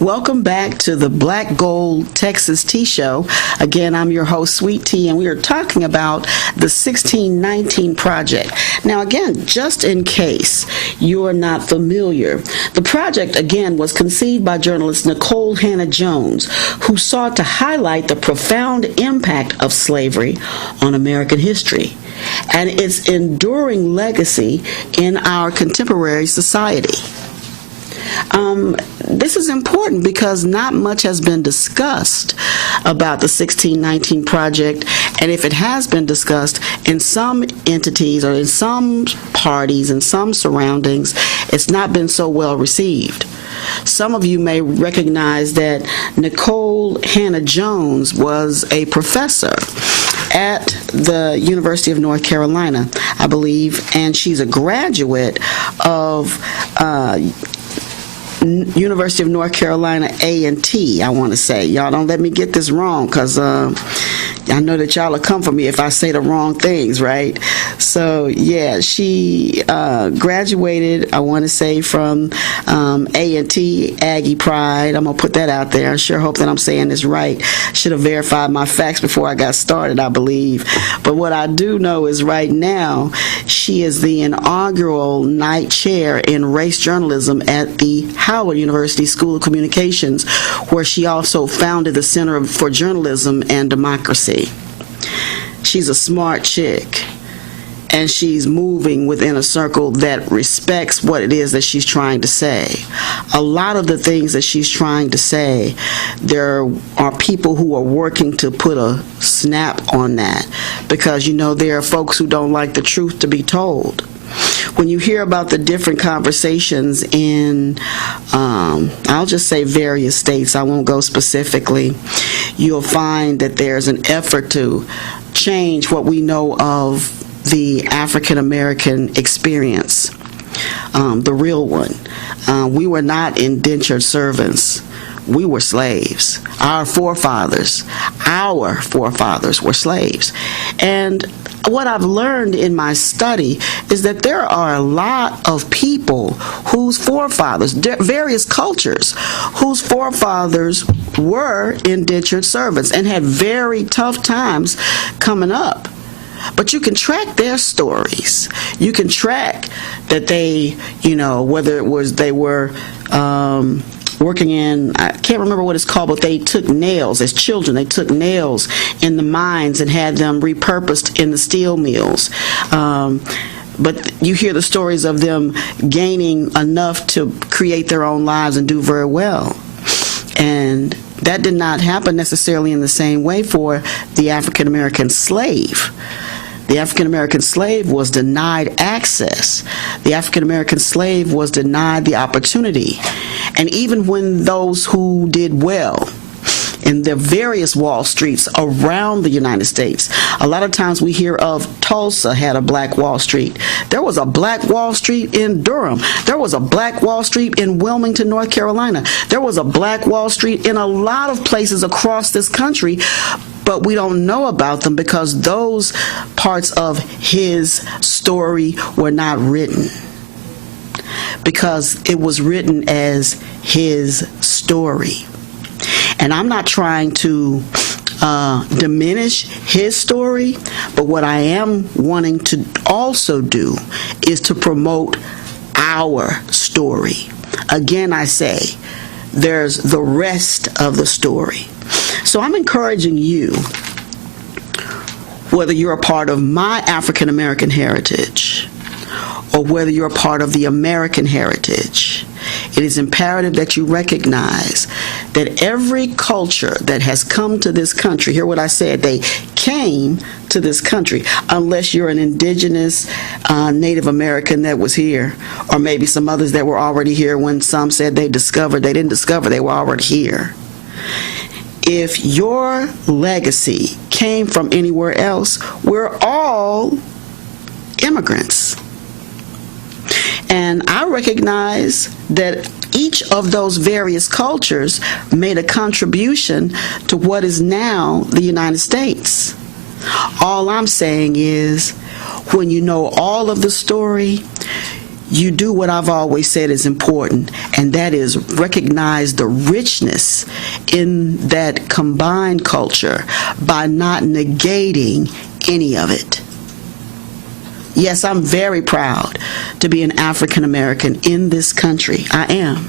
Welcome back to the BlackGold-TexasTee show. Again, I'm your host, Sweet Tea, and we are talking about the 1619 project. Now, again, just in case you're not familiar, the project, again, was conceived by journalist Nikole Hannah-Jones, who sought to highlight the profound impact of slavery on American history and its enduring legacy in our contemporary society. This is important because not much has been discussed about the 1619 project, and if it has been discussed in some entities or in some parties and some surroundings, it's not been so well received. Some of you may recognize that Nikole Hannah-Jones was a professor at the University of North Carolina, I believe, and she's a graduate of University of North Carolina A&T, I want to say. Y'all don't let me get this wrong, because I know that y'all will come for me if I say the wrong things, right? So, yeah, she graduated, I want to say, from A&T, Aggie Pride. I'm going to put that out there. I sure hope that I'm saying this right. Should have verified my facts before I got started, I believe. But what I do know is right now, she is the inaugural night chair in race journalism at the Howard University School of Communications, where she also founded the Center for Journalism and Democracy. She's a smart chick, and she's moving within a circle that respects what it is that she's trying to say. A lot of the things that she's trying to say, there are people who are working to put a snap on that, because, you know, there are folks who don't like the truth to be told. When you hear about the different conversations in, I'll just say various states, I won't go specifically, you'll find that there's an effort to change what we know of the African American experience, the real one. We were not indentured servants. We were slaves. Our forefathers were slaves. And what I've learned in my study is that there are a lot of people whose forefathers, various cultures, whose forefathers were indentured servants and had very tough times coming up. But you can track their stories. You can track that they, you know, whether it was they were working in, I can't remember what it's called, but they took nails as children. They took nails in the mines and had them repurposed in the steel mills. But you hear the stories of them gaining enough to create their own lives and do very well. And that did not happen necessarily in the same way for the African American slave. The African American slave was denied access. The African American slave was denied the opportunity. And even when those who did well in the various Wall Streets around the United States, a lot of times we hear of Tulsa had a Black Wall Street. There was a Black Wall Street in Durham. There was a Black Wall Street in Wilmington, North Carolina. There was a Black Wall Street in a lot of places across this country, but we don't know about them because those parts of his story were not written, because it was written as his story. And I'm not trying to diminish his story, but what I am wanting to also do is to promote our story. Again, I say, there's the rest of the story. So I'm encouraging you, whether you're a part of my African American heritage or whether you're a part of the American heritage, it is imperative that you recognize that every culture that has come to this country, hear what I said, they came to this country, unless you're an indigenous Native American that was here, or maybe some others that were already here when some said they discovered. They didn't discover, they were already here. If your legacy came from anywhere else, we're all immigrants. And I recognize that each of those various cultures made a contribution to what is now the United States. All I'm saying is, when you know all of the story, you do what I've always said is important, and that is recognize the richness in that combined culture by not negating any of it. Yes, I'm very proud to be an African American in this country. I am.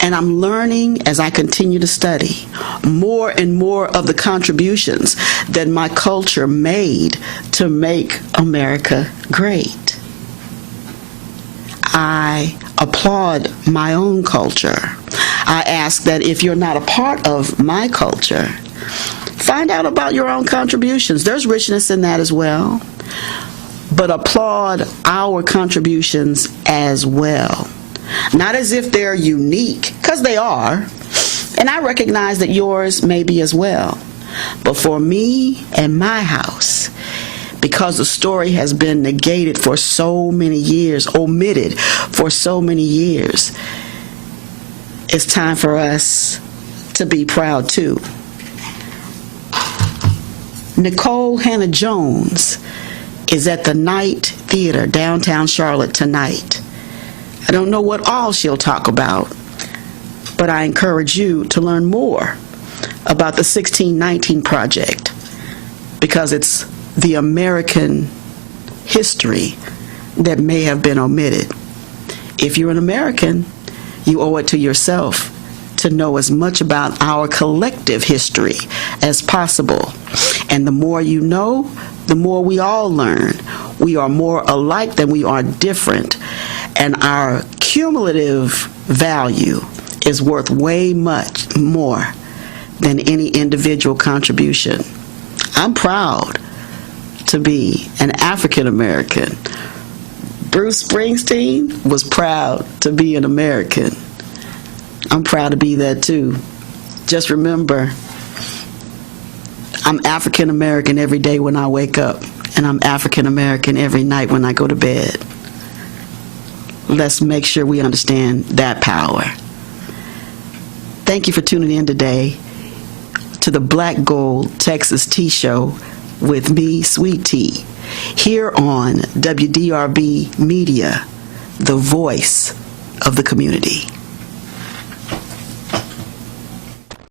And I'm learning as I continue to study more and more of the contributions that my culture made to make America great. I applaud my own culture. I ask that if you're not a part of my culture, find out about your own contributions. There's richness in that as well. But applaud our contributions as well. Not as if they're unique, because they are, and I recognize that yours may be as well. But for me and my house, because the story has been negated for so many years, omitted for so many years, it's time for us to be proud too. Nicole Hannah-Jones is at the Night Theater, downtown Charlotte, tonight. I don't know what all she'll talk about, but I encourage you to learn more about the 1619 Project, because it's the American history that may have been omitted. If you're an American, you owe it to yourself to know as much about our collective history as possible. And the more you know, the more we all learn. We are more alike than we are different. And our cumulative value is worth way much more than any individual contribution. I'm proud to be an African American. Bruce Springsteen was proud to be an American. I'm proud to be that too. Just remember, I'm African American every day when I wake up, and I'm African American every night when I go to bed. Let's make sure we understand that power. Thank you for tuning in today to the Black Gold Texas Tea Show with me, Sweet Tea, here on WDRB Media, the voice of the community.